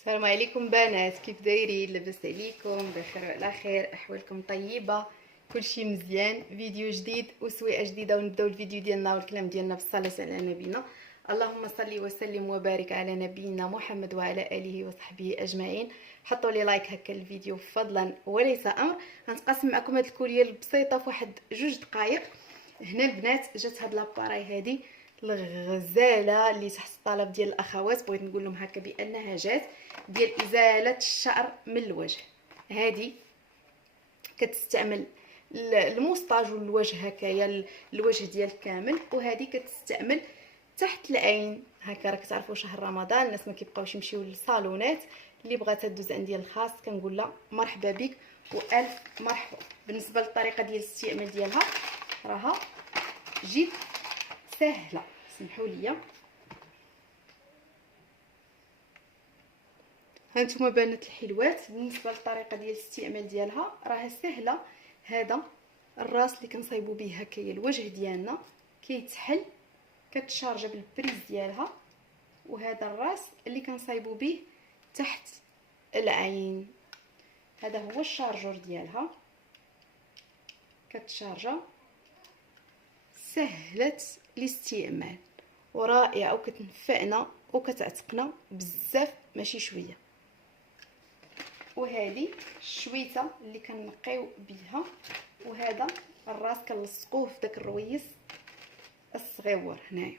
السلام عليكم بنات، كيف دايرين؟ لاباس عليكم؟ بخير وعلى خير، احوالكم طيبه؟ كلشي مزيان. فيديو جديد وسويعه جديده، ونبداو الفيديو ديالنا والكلام ديالنا بالصلاه على نبينا. اللهم صل وسلم وبارك على نبينا محمد وعلى اله وصحبه اجمعين. حطوا لي لايك هكا الفيديو فضلا وليس امر. غنتقاسم معكم هاد الكولير البسيطه في واحد 2 دقائق. هنا البنات جات هاد لاباراي هادي الغزاله اللي تحت الطلب ديال الاخوات، بغيت نقول لهم هكا بانها جات ديال ازاله الشعر من الوجه. هذه كتستعمل الموسطاج والوجه هكايا الوجه ديالك كامل، وهذه كتستعمل تحت العين. هكا راك تعرفوا شهر رمضان الناس ما كيبقاوش يمشيو للصالونات. اللي بغات دوز عندي الخاص كنقول لها مرحبا بك والف مرحبا. بالنسبه للطريقه ديال الاستعمال ديالها راها جد سهله، سمحوا لي. هانتوما بنات الحلوات، بالنسبه للطريقه ديال الاستعمال ديالها راها سهله. هذا الراس اللي كنصايبوا به هكايا الوجه ديالنا كيتحل، كتشارجا بالبريز ديالها. وهذا الراس اللي كنصايبوا به تحت العين، هذا هو الشارجور ديالها. كتشارجا سهله الاستعمال ورائعه، وكتنفعنا وكتعتقنا بزاف ماشي شويه. وهذه الشويته اللي كنقيو بها، وهذا الراس كنلصقوه في داك الرويس الصغيور هنايا.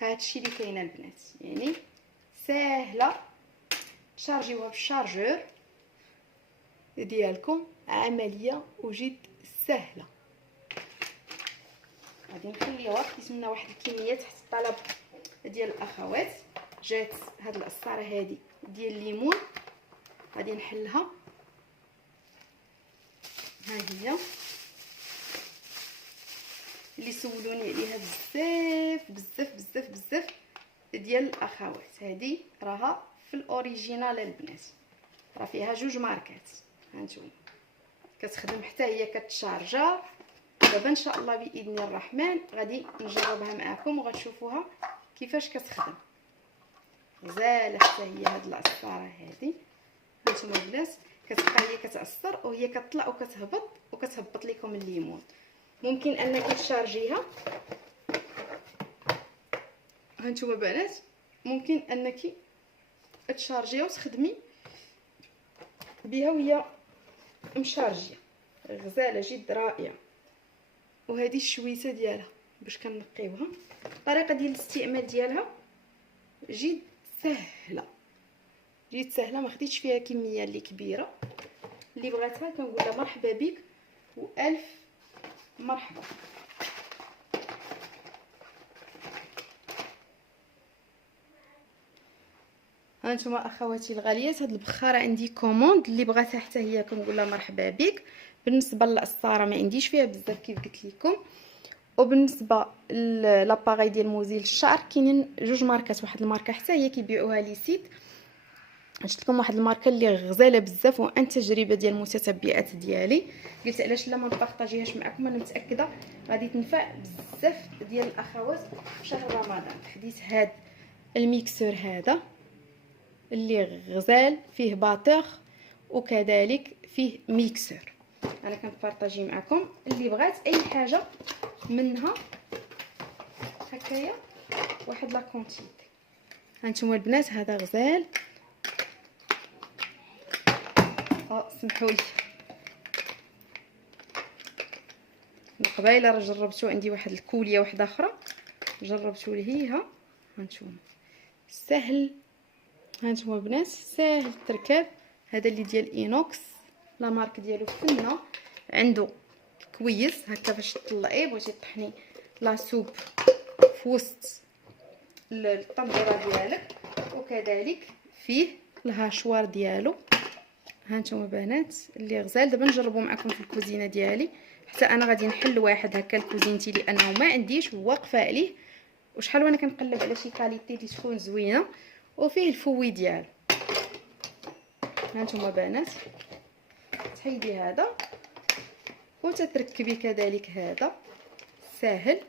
هادشي اللي كاينه البنات، يعني ساهله تشارجيوها بالشارجور ديالكم، عمليه وجد سهله. غادي نخليوها كيتمنى واحد الكميه تحت الطلب ديال الاخوات. جات هاد القصاره هادي ديال الليمون، غادي نحلها. ها هي اللي سولوني عليها بزاف بزاف بزاف بزاف ديال الاخوات. هذه راها في الاوريجينال البنات، راه فيها 2 ماركات. هانتوما كتخدم حتى هي كتشارجا. دابا ان شاء الله باذن الرحمن غادي نجربها معكم وغتشوفوها كيفاش كتخدم. غزاله حتى هي هاد العصاره هذه. هانتوما البنات كتبقى هي كتعصر وهي كتطلع وكتهبط لكم الليمون. ممكن انك تشارجيها، هانتوما بنات ممكن انك تشارجيها وتخدمي بها وهي مشارجيه. غزاله جد رائعه. وهذه الشويته ديالها باش كنقيوها. الطريقه ديال الاستعمال ديالها جد سهله، جد سهله، ما خديتش فيها كميه اللي كبيره. اللي بغاتها كنقول لها مرحبا بك والف مرحبا. هانتوما اخواتي الغاليات، هاد البخاره عندي كوموند، اللي بغاتها حتى هي كنقول لها مرحبا بك. بالنسبه للقصاره ما عنديش فيها بزاف كيف قلت لكم. وبالنسبه لاباغي ديال موزيل الشعر كاينين 2 ماركات. واحد الماركه حتى هي كيبيعوها لي سيت، شفت لكم واحد الماركه اللي غزاله بزاف، وان تجربه ديال المتتبعات ديالي. قلت علاش لا ما نبارطاجيهاش معكم، انا متاكده غادي تنفع بزاف ديال الاخوات في شهر رمضان. خديت هاد الميكسور هذا اللي غزال، فيه باطور وكذلك فيه ميكسور. انا كنبارطاجي معكم اللي بغات اي حاجه منها هكايا واحد لا كونتيتي. هانتوما البنات هذا غزال. سمحوا لي، قبيله راه جربتو عندي واحد الكوليه واحده اخرى، جربتو لهيها. هانتوما سهل، هانتوما البنات ساهل التركاب. هذا اللي ديال اينوكس، لا مارك ديالو فنه، عنده كويس هكا باش تطلعيه بغيتي طحني لا سوب في وسط الطنجره ديالك. وكذلك فيه الهاشوار ديالو. هانتوما بنات اللي غزال. دابا نجربوا معكم في الكوزينه ديالي، حتى انا غادي نحل واحد هكا لكوزينتي لانه ما عنديش واقفه عليه. وشحال وانا كنقلب على شي كاليتي اللي تكون زوينه وفيه الفوي ديالو. هانتوما بنات تحيدي هذا وتتركبي كذلك هذا ساهل.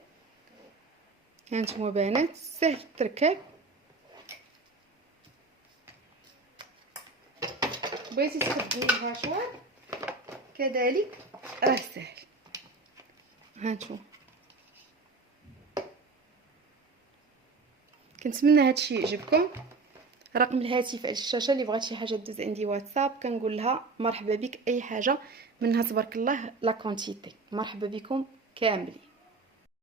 هانتوما بنات ساهل التركاب. بغيتي تخدمي الهاشوار كذلك راه سهل. هانتوما كنتمنى هادشي يعجبكم. رقم الهاتف على الشاشه اللي بغات شي حاجه دوز عندي واتساب كنقول لها مرحبا بك. اي حاجه منها تبارك الله لا كونتيتي. مرحبا بكم كاملين.